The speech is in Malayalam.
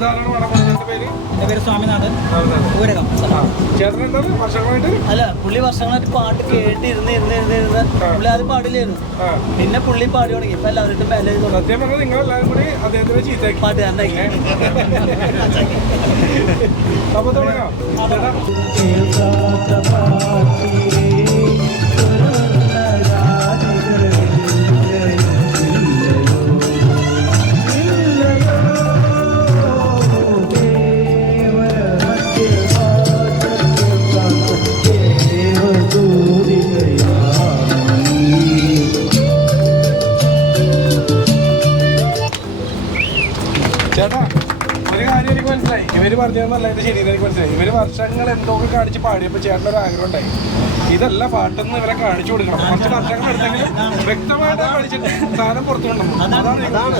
എൻ്റെ പേര് സ്വാമിനാഥൻ ഊരകം. അല്ല, പുള്ളി വർഷങ്ങളായിട്ട് പാട്ട് കേട്ടിരുന്ന് പുള്ളി ആദ്യം പാടില്ലായിരുന്നു. പിന്നെ പുള്ളി പാടി തുടങ്ങി. ഇപ്പൊ എല്ലാവരും പാട്ടുകാരനായി. ചേട്ടാ, ഒരു കാര്യം എനിക്ക് മനസ്സിലായി. ഇവര് പറഞ്ഞതെന്നല്ല എന്റെ ശരി, എനിക്ക് മനസ്സിലായി. ഇവര് വർഷങ്ങൾ എന്തൊക്കെ കാണിച്ച് പാടിയപ്പോ ചേട്ടനൊരു ആഗ്രഹം ഉണ്ടായി, ഇതല്ല പാട്ടെന്ന് ഇവരെ കാണിച്ചു കൊടുക്കണം. കുറച്ച് വർഷങ്ങൾ എടുത്തെങ്കിലും വ്യക്തമായിട്ട് പഠിച്ചിട്ട് സാധനം പുറത്തു കൊണ്ടുവന്നു. അതാണ്